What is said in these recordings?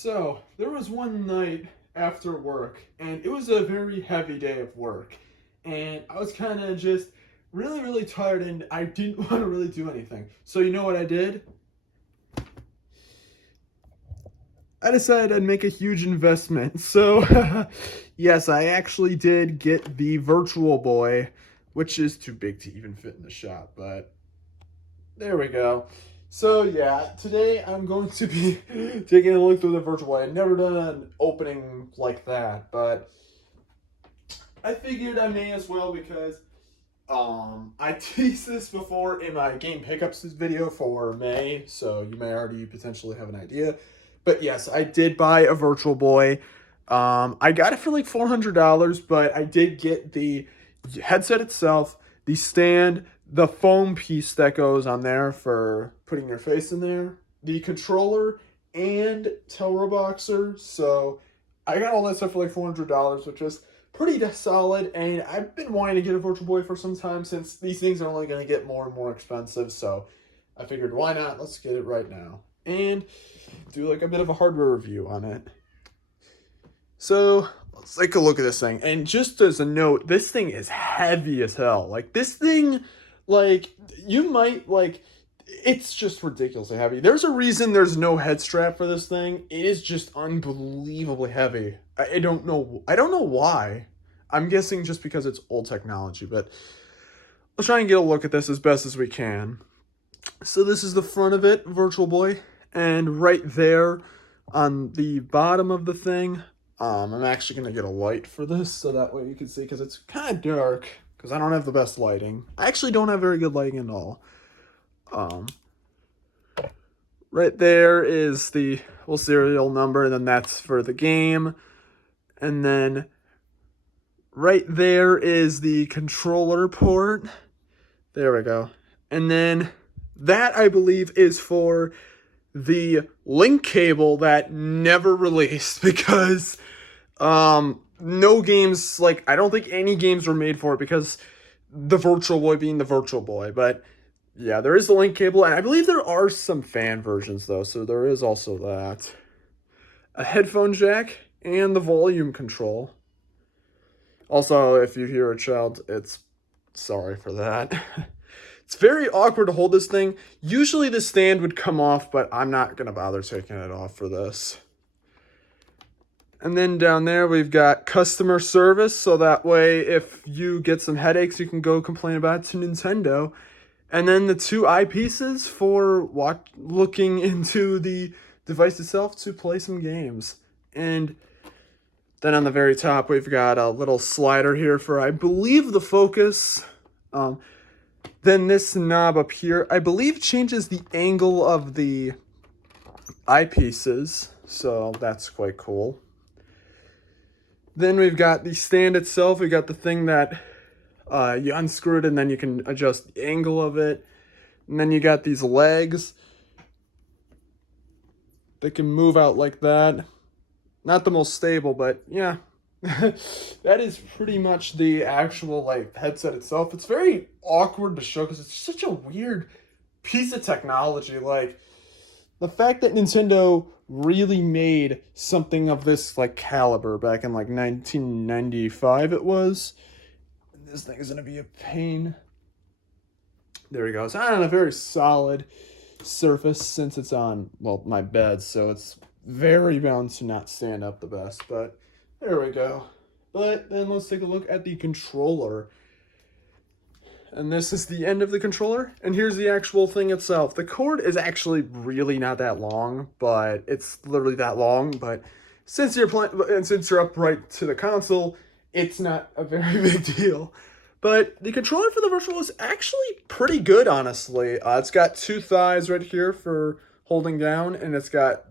So, there was one night after work, and it was a very heavy day of work. And I was kind of just really tired, and I didn't want to really do anything. So, you know what I did? I decided I'd make a huge investment. So, yes, I actually did get the Virtual Boy, which is too big to even fit in the shop, but there we go. So yeah, today I'm going to be taking a look through the Virtual Boy. I've never done an opening like that, but I figured I may as well because I teased this before in my game pickups video for May, so you may already potentially have an idea. But yes, I did buy a Virtual Boy. I got it for like $400, but I did get the headset itself, the stand, the foam piece that goes on there for putting your face in there, the controller, and Tower Boxer. So I got all that stuff for like $400, which is pretty solid. And I've been wanting to get a Virtual Boy for some time since these things are only going to get more and more expensive. So I figured, why not? Let's get it right now and do like a bit of a hardware review on it. So let's take a look at this thing. And just as a note, this thing is heavy as hell. Like this thing, like you might like, it's just ridiculously heavy. There's a reason there's no head strap for this thing. It is just unbelievably heavy. I don't know. I don't know why. I'm guessing just because it's old technology, but let's try and get a look at this as best as we can. So this is the front of it, Virtual Boy. And right there on the bottom of the thing, I'm actually going to get a light for this so that way you can see, because it's kind of dark because I don't have the best lighting. I actually don't have very good lighting at all. Right there is the serial number, and then that's for the game. And then right there is the controller port. There we go. And then that, I believe, is for the link cable that never released because no games, like I don't think any games were made for it because the Virtual Boy being the Virtual Boy. But yeah, there is the link cable, and I believe there are some fan versions though, so there is also that. A headphone jack and the volume control. Also, if you hear a child, it's sorry for that. It's very awkward to hold this thing. Usually the stand would come off, but I'm not going to bother taking it off for this. And then down there we've got customer service, so that way if you get some headaches, you can go complain about it to Nintendo. And then the two eyepieces for looking into the device itself to play some games. And then on the very top, we've got a little slider here for, I believe, the focus. Then this knob up here, I believe, changes the angle of the eyepieces. So that's quite cool. Then we've got the stand itself. We got the thing that you unscrew it and then you can adjust the angle of it. And then you got these legs that can move out like that. Not the most stable, but yeah. That is pretty much the actual like headset itself. It's very awkward to show because it's such a weird piece of technology. Like the fact that Nintendo really made something of this like caliber back in like 1995 it was. This thing is gonna be a pain. There we go. It's on a very solid surface since it's on, well, my bed, so it's very bound to not stand up the best, but there we go. But then let's take a look at the controller. And this is the end of the controller, and here's the actual thing itself. The cord is actually really not that long, but it's literally that long, but since you're upright to the console, it's not a very big deal. But the controller for the Virtual is actually pretty good, honestly. It's got two thighs right here for holding down, and it's got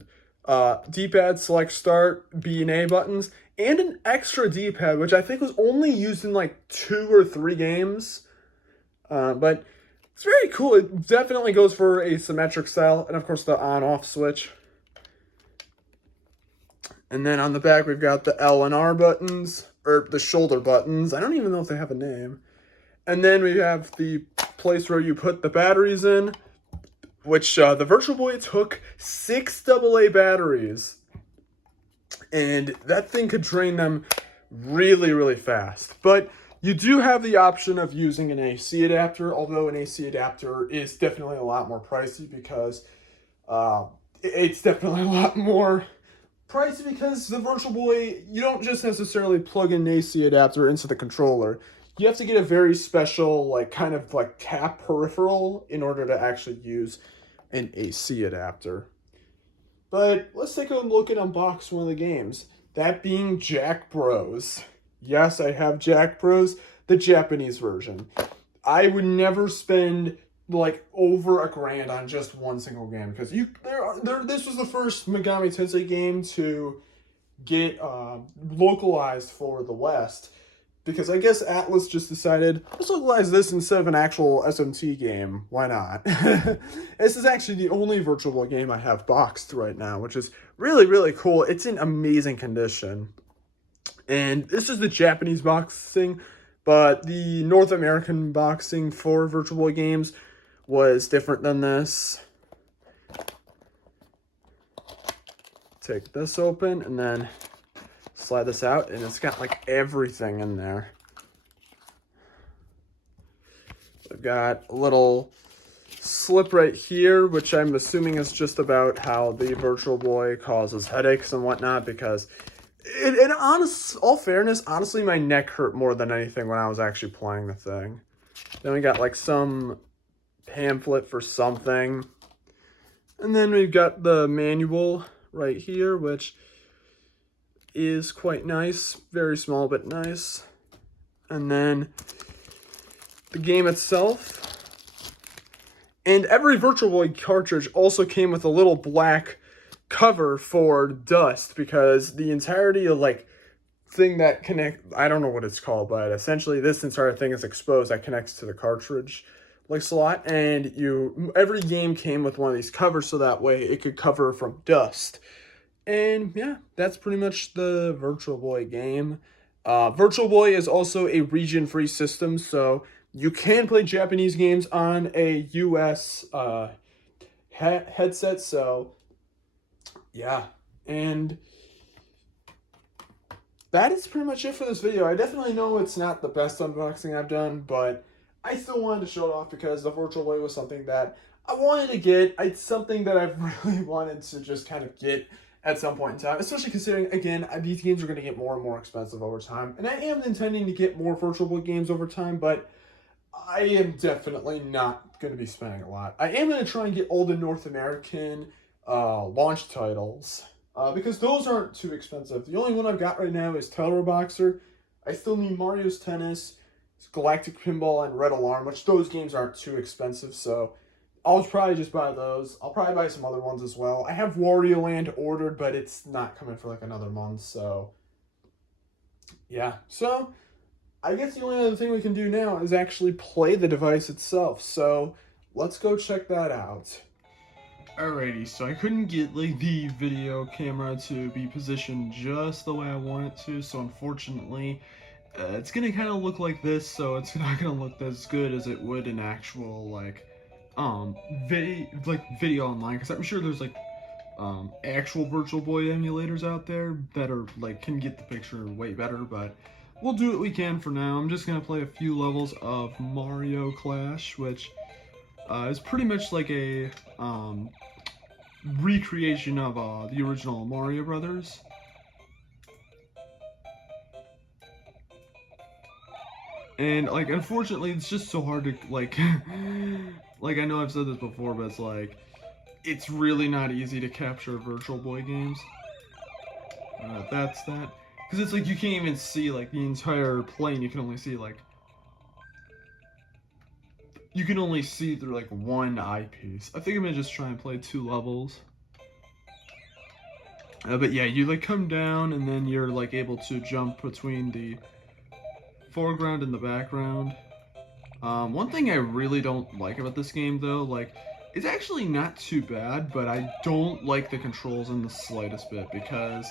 D-pad, select start, B and A buttons, and an extra D-pad, which I think was only used in like 2 or 3 games. But it's very cool. It definitely goes for a symmetric style, and of course the on-off switch. And then on the back, we've got the L and R buttons, or the shoulder buttons. I don't even know if they have a name. And then we have the place where you put the batteries in, which the Virtual Boy took 6 AA batteries. and that thing could drain them really, really fast. But you do have the option of using an AC adapter, although an AC adapter is definitely a lot more pricey because it's definitely a lot more pricey because the Virtual Boy, you don't just necessarily plug in an AC adapter into the controller. You have to get a very special, like, kind of like tap peripheral in order to actually use an AC adapter. But let's take a look at unbox one of the games. That being Jack Bros. Yes, I have Jack Bros, the Japanese version. I would never spend like over $1,000 on just one single game because this was the first Megami Tensei game to get localized for the West, because I guess Atlas just decided, let's localize this instead of an actual SMT game. Why not? This is actually the only Virtual Boy game I have boxed right now, which is really, really cool. It's in amazing condition. And this is the Japanese boxing, but the North American boxing for Virtual Boy games was different than this. Take this open and then slide this out, and it's got like everything in there. I've got a little slip right here, which I'm assuming is just about how the Virtual Boy causes headaches and whatnot, because in all fairness, honestly, my neck hurt more than anything when I was actually playing the thing. Then we got like some pamphlet for something. And then we've got the manual right here, which is quite nice. Very small, but nice. And then the game itself. And every Virtual Boy cartridge also came with a little black cover for dust, because the entirety of like thing that I don't know what it's called, but essentially this entire thing is exposed that connects to the cartridge like slot, and every game came with one of these covers so that way it could cover from dust. And yeah, that's pretty much the Virtual Boy game. Virtual Boy is also a region-free system, so you can play Japanese games on a US headset, so yeah. And that is pretty much it for this video. I definitely know it's not the best unboxing I've done, but I still wanted to show it off because the Virtual Boy was something that I wanted to get. It's something that I've really wanted to just kind of get at some point in time, especially considering, again, these games are going to get more and more expensive over time. And I am intending to get more Virtual Boy games over time, but I am definitely not going to be spending a lot. I am going to try and get all the North American launch titles, because those aren't too expensive. The only one I've got right now is Title Boxer. I still need Mario's Tennis, Galactic Pinball, and Red Alarm, which those games aren't too expensive, so I'll probably just buy those. I'll probably buy some other ones as well. I have Wario Land ordered, but it's not coming for like another month, so yeah. So I guess the only other thing we can do now is actually play the device itself, so let's go check that out. Alrighty, so I couldn't get like the video camera to be positioned just the way I want it to, so unfortunately it's gonna kind of look like this, so it's not gonna look as good as it would in actual like video online, because I'm sure there's like actual Virtual Boy emulators out there that are like can get the picture way better, but we'll do what we can for now. I'm just gonna play a few levels of Mario Clash, which is pretty much like a recreation of the original Mario Brothers. And like, unfortunately, it's just so hard to like like, I know I've said this before, but it's like it's really not easy to capture Virtual Boy games. That's that, because it's like you can't even see like the entire plane. You can only see like through like one eyepiece. I think I'm gonna just try and play 2 levels. But yeah, you like come down and then you're like able to jump between the foreground and the background. One thing I really don't like about this game though, like, it's actually not too bad, but I don't like the controls in the slightest bit, because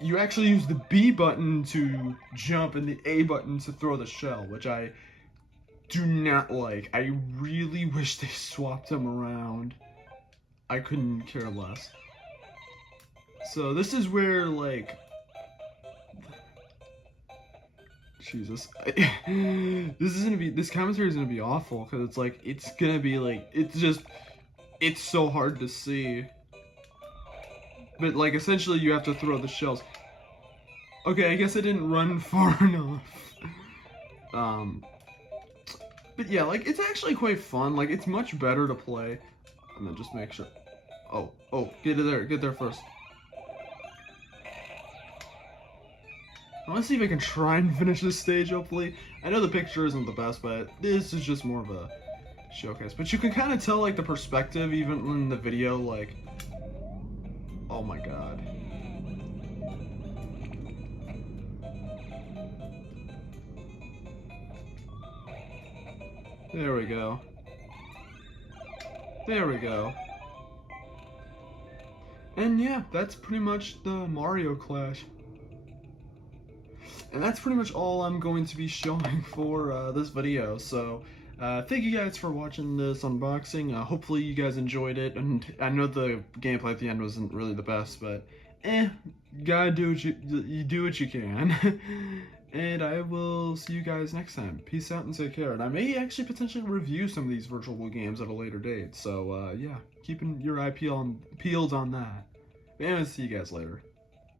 you actually use the B button to jump and the A button to throw the shell, which I do not like. I really wish they swapped them around. I couldn't care less. So this is where, like, Jesus, this commentary is gonna be awful because it's like it's gonna be like it's so hard to see. But like essentially you have to throw the shells. Okay, I guess I didn't run far enough. But yeah, like it's actually quite fun. Like it's much better to play. And then just make sure. Oh, get there first. I want to see if I can try and finish this stage, hopefully. I know the picture isn't the best, but this is just more of a showcase. But you can kind of tell, like, the perspective even in the video, like... Oh my god. There we go. There we go. And yeah, that's pretty much the Mario Clash. And that's pretty much all I'm going to be showing for this video. So thank you guys for watching this unboxing. Hopefully you guys enjoyed it. And I know the gameplay at the end wasn't really the best, but gotta do what you do what you can. And I will see you guys next time. Peace out and take care. And I may actually potentially review some of these virtual games at a later date. So yeah, keeping your eye peeled on that. And I'll see you guys later.